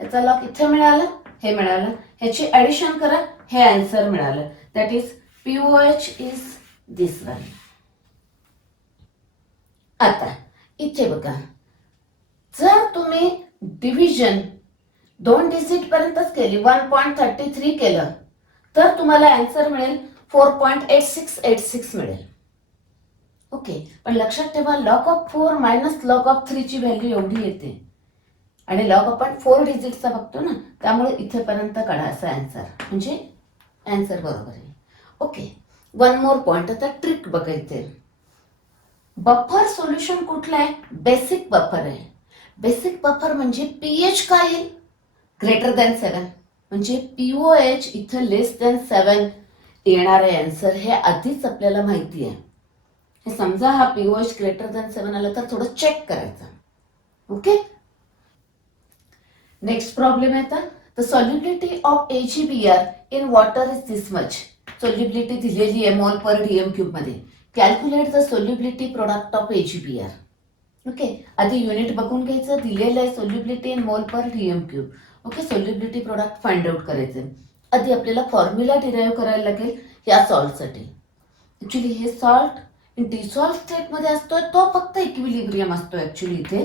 याचा लॉग इथे मिळाला, हे मिळालं, ह्याची ऍडिशन करा, हे आन्सर मिळालं. That is POH is this one. आता इथे बघा, जर तुम्ही डिव्हिजन 2 डिजिट पर्यंतच केली, 1.33 केलं, तर तुम्हाला आन्सर मिळेल 4.8686 मिळेल. ओके, पण लक्षात ठेवा log of 4 minus log of 3 ची व्हॅल्यू एवढी येते आणि लॉग आपण 4 डिजिटचा बघतो ना, त्यामुळे इथेपर्यंत काढा असा आन्सर, म्हणजे आन्सर बरोबर आहे. Okay, one more point. आता ट्रिक बघायचे. बफर सोल्युशन कुठलं आहे, बेसिक बफर आहे. बेसिक बफर म्हणजे पीएच काय येईल, ग्रेटर दॅन 7, म्हणजे POH इथं लेस दॅन 7 येणार आहे आन्सर. हे आधीच आपल्याला माहिती आहे. हे समजा हा POH ग्रेटर दॅन 7 आला तर थोडं चेक करायचं. ओके, नेक्स्ट प्रॉब्लेम आहे. आता the solubility of AgBr in water is this much. Solubility दिलेली आहे मोल पर डीएम क्यूब मध्ये. Calculate the solubility product of AgBr. Okay, आधी युनिट बघून घ्यायचं, दिलेलं आहे solubility in mole per DM cube. Okay, solubility product find out करायचं. आधी आपल्याला फॉर्म्युला डिराईव्ह करायला लागेल या सॉल्टसाठी. ऍक्च्युली हे सॉल्ट इन डिसॉल्व स्टेट मध्ये असतोय, तो फक्त इक्विलिब्रियम असतो ऍक्च्युली इथे.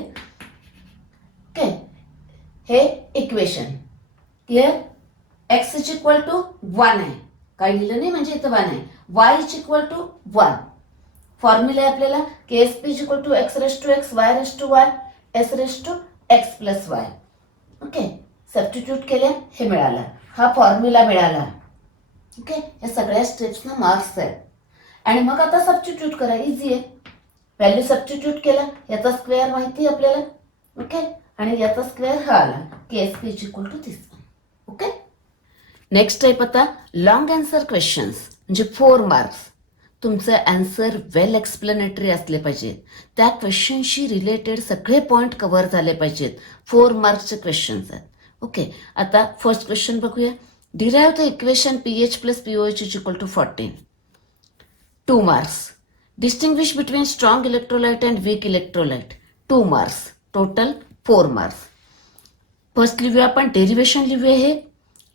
ओके, हे equation clear. x is equal to 1 आहे, काय लिहिलं नाही म्हणजे इथं 1 आहे. y is equal to 1. Formula आहे आपल्याला KSP is equal to x raise to x, y raise to y, s raise to x plus y. Okay, substitute केले, हे मिळालं, हा फॉर्म्युला मिळाला. ओके, या सगळ्या स्टेप्सना मार्क्स आहेत. आणि मग आता सबस्टिट्यूट करा, इझी आहे. व्हॅल्यू सबस्टिट्यूट केला, याचा स्क्वेअर माहिती आहे आपल्याला. ओके, आणि याचा स्क्वेअर हा आला, KSP is equal to this one. Okay, next type आता लॉंग आन्सर क्वेश्चन्स, म्हणजे 4 मार्क्स. तुमचं आन्सर वेल एक्सप्लेनेटरी असले पाहिजेत, त्या क्वेश्चनशी रिलेटेड सगळे पॉइंट कव्हर झाले पाहिजेत. 4 मार्क्सचे क्वेश्चन्स आहेत. ओके, आता फर्स्ट क्वेश्चन बघूया. Derive the equation PH plus POH is equal to 14. 2 marks. Distinguish between strong electrolyte and weak electrolyte, 2 marks. Total 4 marks. First लिहूया आपण, डेरिव्हेशन लिहूया. हे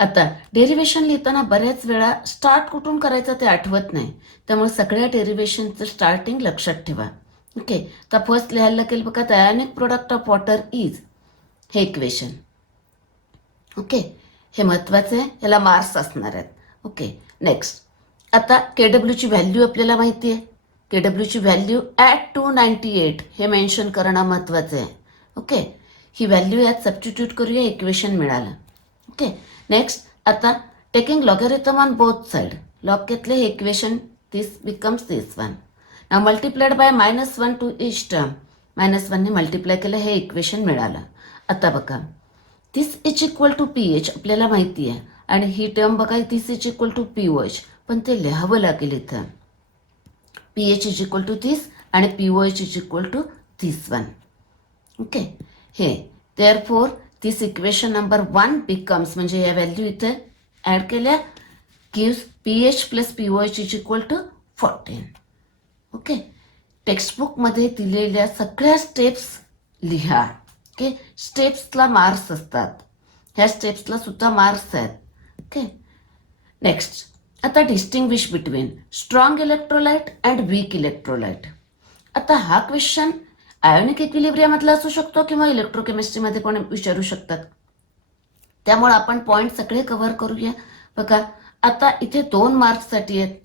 आता डेरिव्हेशन लिहिताना बऱ्याच वेळा स्टार्ट कुठून करायचं ते आठवत नाही, त्यामुळे सगळ्या डेरिव्हेशनचं स्टार्टिंग लक्षात ठेवा. ओके, तर फर्स्ट लिहायला लागेल बघा, the ionic product of water is, हे इक्वेशन. ओके, हे महत्वाचं आहे, याला मार्क्स असणार आहेत. ओके, नेक्स्ट, आता KW ची व्हॅल्यू आपल्याला माहिती आहे. KW ची व्हॅल्यू ॲट 298 हे मेन्शन करणं महत्त्वाचं आहे. ओके, ही व्हॅल्यू यात सबस्टिट्यूट करूया, इक्वेशन मिळालं. ओके, नेक्स्ट, आता taking logarithm on both side, log घेतले, हे equation this becomes this one. Now multiplied by -1 to each term, -1ने मल्टिप्लाय केलं, हे इक्वेशन मिळालं. आता बघा, this is equal to PH आपल्याला माहिती आहे, आणि ही टर्म बघा, this is equal to POH, पण ते लिहावं लागेल इथं. PH इज इक्वल टू दिस आणि POH is equal to this one. Okay, हे therefore this equation number 1 becomes, म्हणजे या व्हॅल्यू इथे ॲड केल्या, gives PH plus POH is equal to 14. Okay, टेक्स्टबुकमध्ये दिलेल्या सगळ्या स्टेप्स लिहा. ओके, स्टेप्सला मार्क्स असतात, ह्या स्टेप्सला सुद्धा मार्क्स आहेत. ओके, नेक्स्ट, आता distinguish between strong electrolyte and weak electrolyte. आता हा क्वेश्चन आयोनिक इक्विलिब्रियममधला असू शकतो किंवा इलेक्ट्रोकेमिस्ट्रीमध्ये पण विचारू शकतात, त्यामुळे आपण पॉईंट सगळे कव्हर करूया. बघा, आता इथे 2 मार्क्ससाठी आहेत,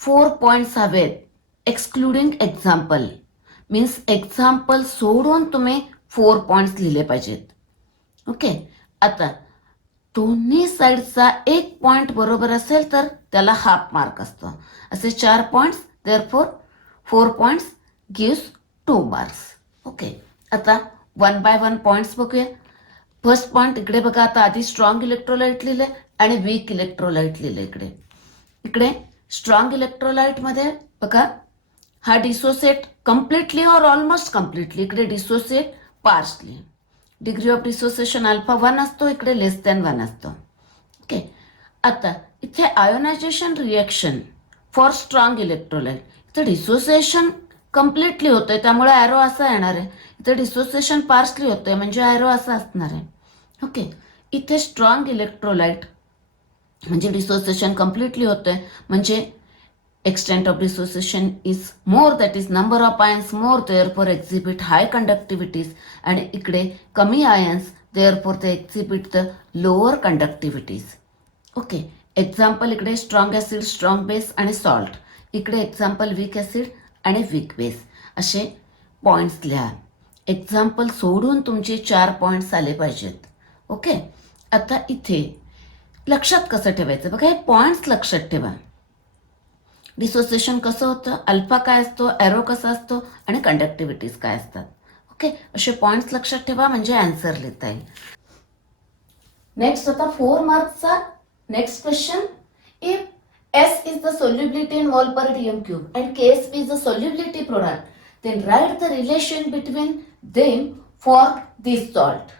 4 पॉईंट्स हवेत एक्सक्लुडिंग एक्झाम्पल, मीन्स एक्झाम्पल सोडून तुम्ही 4 पॉईंट्स लिहिले पाहिजेत. ओके, आता दोन्ही साईडचा 1 पॉईंट बरोबर असेल तर त्याला हाफ मार्क असतो. असे 4 points, therefore 4 points gives 2 marks. Okay, आता 1 बाय 1 पॉईंट्स बघूया. फर्स्ट पॉईंट इकडे बघा, आता आधी स्ट्रॉंग इलेक्ट्रोलाइट लिहिले आणि वीक इलेक्ट्रोलाइट लिहिले. इकडे इकडे स्ट्रॉंग इलेक्ट्रोलाइटमध्ये बघा, हा डिसोसिएट कम्प्लिटली और ऑलमोस्ट कम्प्लिटली, इकडे dissociate partially, degree of dissociation alpha 1 असतो, इकडे लेस दॅन 1 असतो. ओके, आता इथे ionisation reaction for strong electrolyte, इथे डिसोसिएशन कम्प्लिटली होतंय, त्यामुळे ॲरो असा येणार आहे. इथे डिसोसिएशन पार्शली होतंय, म्हणजे ॲरो असा असणार आहे. ओके, इथे स्ट्रॉंग इलेक्ट्रोलाइट म्हणजे डिसोसिएशन कम्प्लिटली होतंय, म्हणजे extent of dissociation is more, that is number of ions more, therefore exhibit high conductivities, आणि इकडे कमी ions, therefore they exhibit the lower conductivities. Okay, example इकडे स्ट्रॉंग ॲसिड, स्ट्रॉंग बेस आणि salt, इकडे example weak acid आणि weak base, असे points लिहा. Example सोडून तुमचे 4 पॉईंट्स आले पाहिजेत. ओके, आता इथे लक्षात कसं ठेवायचं बघा, हे पॉईंट्स लक्षात ठेवा. डिसोसिएशन कसं होतं, अल्फा काय असतो, ॲरो कसा असतो आणि कंडक्टिव्हिटीज काय असतात. ओके, असे पॉईंट्स लक्षात ठेवा, म्हणजे आन्सर लिहिता येईल. नेक्स्ट, आता 4 मार्क्सचा next question. If S is the solubility in mole per dm cube and Ksp is the solubility product, then write the relation between them for this salt.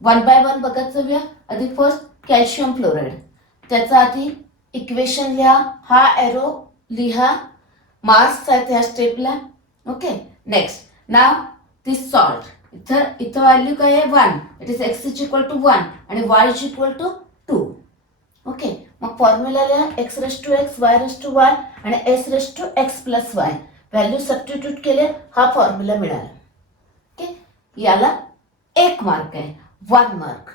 1 by 1 बघत जाऊया. आधी फर्स्ट कॅल्शियम फ्लोराईड, त्याचा आधी equation लिहा, हा arrow लिहा, marks आहेत ह्या स्टेपला. Okay, next, now this salt, इथं व्हॅल्यू काय आहे 1, it is x is equal to 1 आणि y is equal to 2. Okay, मग फॉर्म्युला लिहा, x raise to x, y raise to y आणि s raise to x plus y, value substitute केले, हा formula मिळाला. ओके, याला 1 मार्क आहे, 1 mark.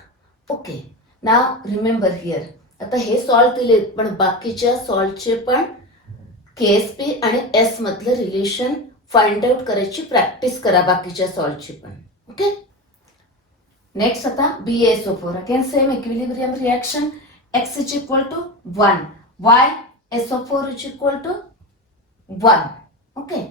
Okay, now remember here, आता हे सॉल्ट दिले, पण बाकीच्या सॉल्टचे पण KSP आणि S मधलं रिलेशन फाइंड आउट करायची प्रॅक्टिस करा, बाकीच्या सॉल्टची पण. ओके, नेक्स्ट, आता BaSO4, again same equilibrium reaction, x is equal to 1, y SO4 is equal to 1. Okay,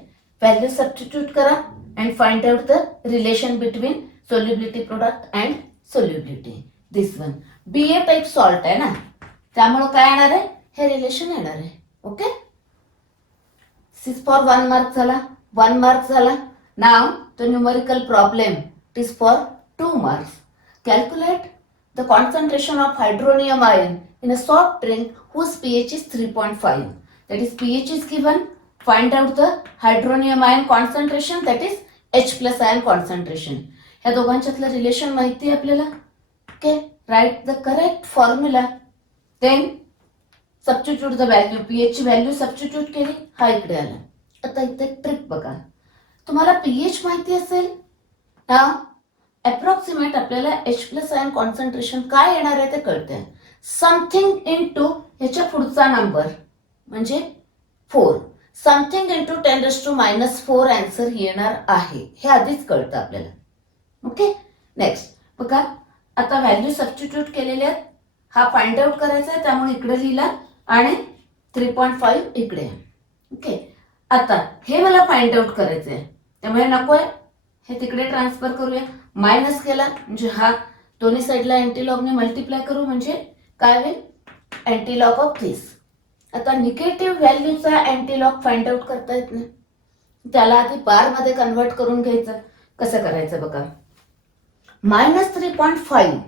value substitute करा and find out the relation between solubility product and solubility. This one BA type salt आहे ना, त्यामुळे काय येणार आहे, हे relation येणार आहे. ओके, 6 फॉर 1 मार्क झाला, 1 मार्क झाला. नाव the numerical problem, it is for 2 marks. Calculate the concentration of hydronium ion in a soft drink whose pH is 3.5. That is, pH is given. Find out the hydronium ion concentration, that is H plus ion concentration. ह्या दोघांच्यातलं relation माहिती आहे आपल्याला. Okay, write the correct formula, then substitute the value, pH ची value substitute केली, हा इकडे आला. आता इथे ट्रिक बघा, तुम्हाला पीएच माहिती असेल ना, अप्रॉक्सिमेट आपल्याला H प्लस आयन कॉन्सन्ट्रेशन काय येणार आहे ते कळते. समथिंग इंटू ह्याच्या पुढचा नंबर म्हणजे 4. समथिंग इंटू 10⁻⁻4 आन्सर येणार आहे, हे आधीच कळतं आपल्याला. ओके, नेक्स्ट बघा, आता व्हॅल्यू सबस्टिट्यूट केलेल्या आहेत. हा फाइंड आउट करायचा आहे, त्यामुळे इकडे लिहिला आणि 3.5 इकडे. ओके, आता हे मला फाइंड आउट करायचं आहे, त्यामुळे नकोय, हे तिकडे ट्रान्सफर करूया. मायनस केला म्हणजे हा दोन्ही साईडला अँटीलॉगने मल्टिप्लाय करू म्हणजे काय होईल, अँटीलॉग ऑफ दिस. आता निगेटिव्ह व्हॅल्यूचा अँटीलॉग फाइंड आउट करता येत नाही, त्याला आधी बार मध्ये कन्वर्ट करून घ्यायचं. कसं करायचं बघा, -3.5.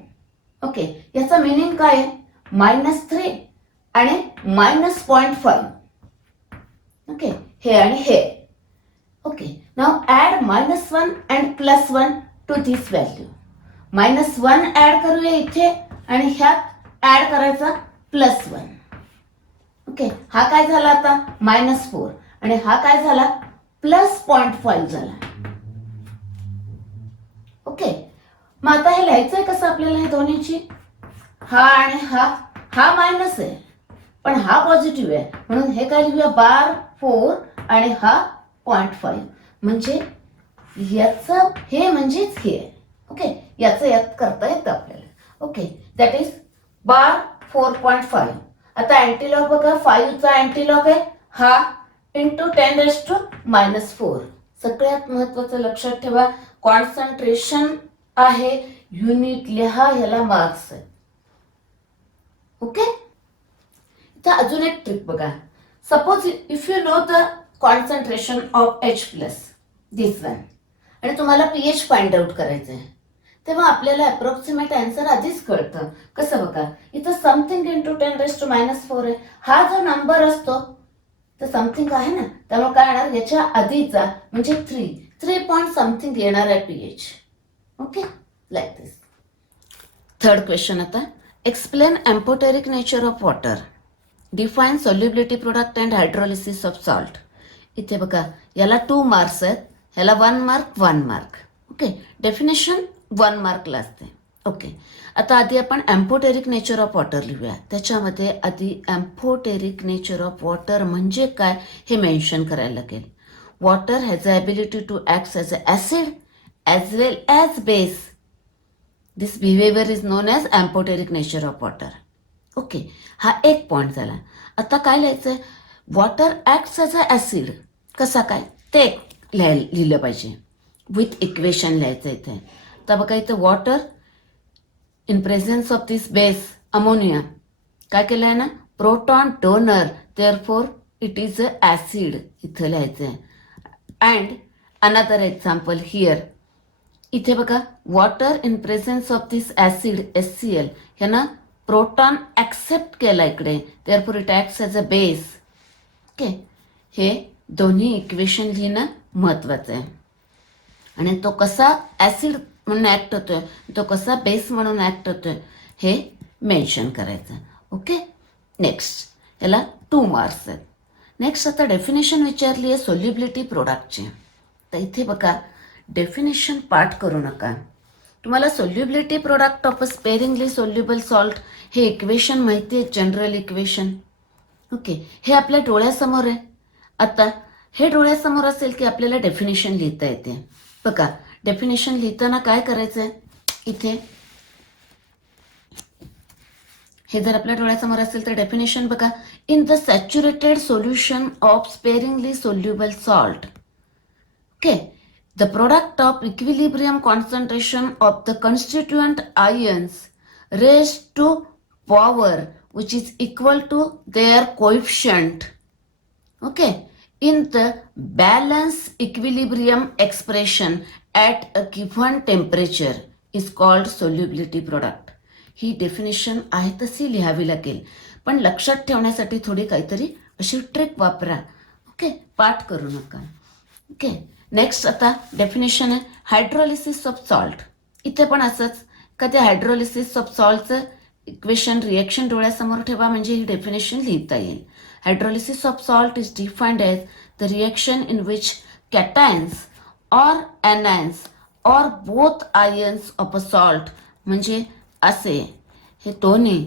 ओके, याचा मिनिंग काय आहे, -3 आणि -0.5. ओके, हे आणि हे. Okay, now add -1 and +1 to this value. -1 add करूया इथे आणि ह्यात ऍड करायचा +1. ओके, हा काय झाला आता -4 आणि हा काय झाला +0.5 झाला. ओके, मग आता हे लिहायचंय कसं आपल्याला, हे दोन्हीची, हा आणि हा मायनस आहे पण हा पॉझिटिव्ह आहे, म्हणून हे काय लिहूया, बार 4 आणि हा 0.5. म्हणजे याचं हे म्हणजेच हे. ओके, याचं यात करता येतं आपल्याला. ओके, दॅट इज बार 4.5. आता अँटीलॉग बघा, 5चा अँटीलॉग आहे हा इंटू 10⁻⁻4. सगळ्यात महत्वाचं लक्षात ठेवा, कॉन्सन्ट्रेशन आहे, युनिट लिहा, ह्याला मार्क्स आहे. ओके, इथं अजून एक ट्रिक बघा. Suppose if you know the concentration of H+, this one, आणि तुम्हाला pH फाइंड आउट करायचं आहे, तेव्हा आपल्याला अप्रॉक्सिमेट आन्सर आधीच कळतं. कसं बघा, इथं समथिंग इंटू 10⁻⁻4 आहे, हा जो नंबर असतो तर समथिंग आहे ना, त्यामुळे काय येणार, याच्या आधीचा म्हणजे 3 पॉइंट समथिंग येणार आहे pH. ओके, लाईक दिस. थर्ड क्वेश्चन आता, explain amphoteric nature of water, define solubility product and hydrolysis of salt. इथे बघा, याला 2 मार्क्स आहेत, ह्याला 1 मार्क 1 मार्क. ओके, डेफिनेशन 1 मार्कला असते. ओके, आता आधी आपण एम्फोटेरिक नेचर ऑफ वॉटर लिहूया. त्याच्यामध्ये आधी एम्फोटेरिक नेचर ऑफ वॉटर म्हणजे काय हे मेन्शन करायला लागेल. Water has a ability to act as a acid as well as base. This behaviour is known as amphoteric nature of water. Okay, हा एक पॉईंट झाला. आता काय लिहायचं आहे, water acts as a acid, कसा काय ते लिहिलं पाहिजे, विथ इक्वेशन लिहायचं इथे. आता बघा, इथं water in presence of this base ammonia, काय केलं आहे ना, proton donor, therefore it is a acid, इथं लिहायचं आहे. अँड अनदर एक्झाम्पल हिअर, इथे बघा, water in presence of this acid HCl, ह्यानं प्रोटॉन ॲक्सेप्ट केला इकडे, therefore it acts as a base. Okay, हे दोन्ही इक्वेशन लिहिणं महत्वाचं आहे. आणि तो कसा ॲसिड म्हणून ॲक्ट होतोय, तो कसा बेस म्हणून ॲक्ट होतोय, हे मेन्शन करायचं. ओके, नेक्स्ट, याला 2 मार्क्स आहेत. नेक्स्ट आता डेफिनेशन विचारली आहे सोल्युबिलिटी प्रोडक्टची. तर इथे बघा, डेफिनेशन पाठ करू नका, तुम्हाला solubility product of a sparingly soluble salt हे इक्वेशन माहिती आहे, जनरल इक्वेशन. ओके, हे आपल्या डोळ्यासमोर आहे. आता हे डोळ्यासमोर असेल की आपल्याला डेफिनेशन लिहिता येते. बघा, डेफिनेशन लिहिताना काय करायचं आहे, इथे हे जर आपल्या डोळ्यासमोर असेल तर डेफिनेशन बघा, in the saturated solution of sparingly soluble salt. Okay, the product of equilibrium concentration of the constituent ions raised to power which is equal to their coefficient, okay, in the balance equilibrium expression at a given temperature is called solubility product. He definition आहे तशी लिहावी लागेल, पण लक्षात ठेवण्यासाठी थोडी काहीतरी अशी ट्रिक वापरा. ओके, पाठ करू नका. ओके, नेक्स्ट आता डेफिनेशन आहे हायड्रोलिसिस ऑफ सॉल्ट. इथे पण असंच, का ते हायड्रोलिसिस ऑफ सॉल्टचं इक्वेशन रिएक्शन डोळ्यासमोर ठेवा म्हणजे ही डेफिनेशन लिहिता येईल. Hydrolysis of salt is defined as the reaction in which cations or anions or both ions of a salt, म्हणजे असे हे दोन्ही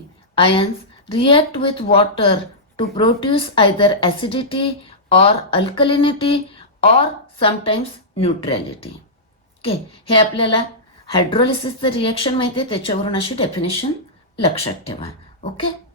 ions react with water to produce either acidity or alkalinity or sometimes neutrality. Okay, हे आपल्याला हायड्रोलिसिसचं reaction माहिती आहे, त्याच्यावरून अशी डेफिनेशन लक्षात ठेवा. ओके.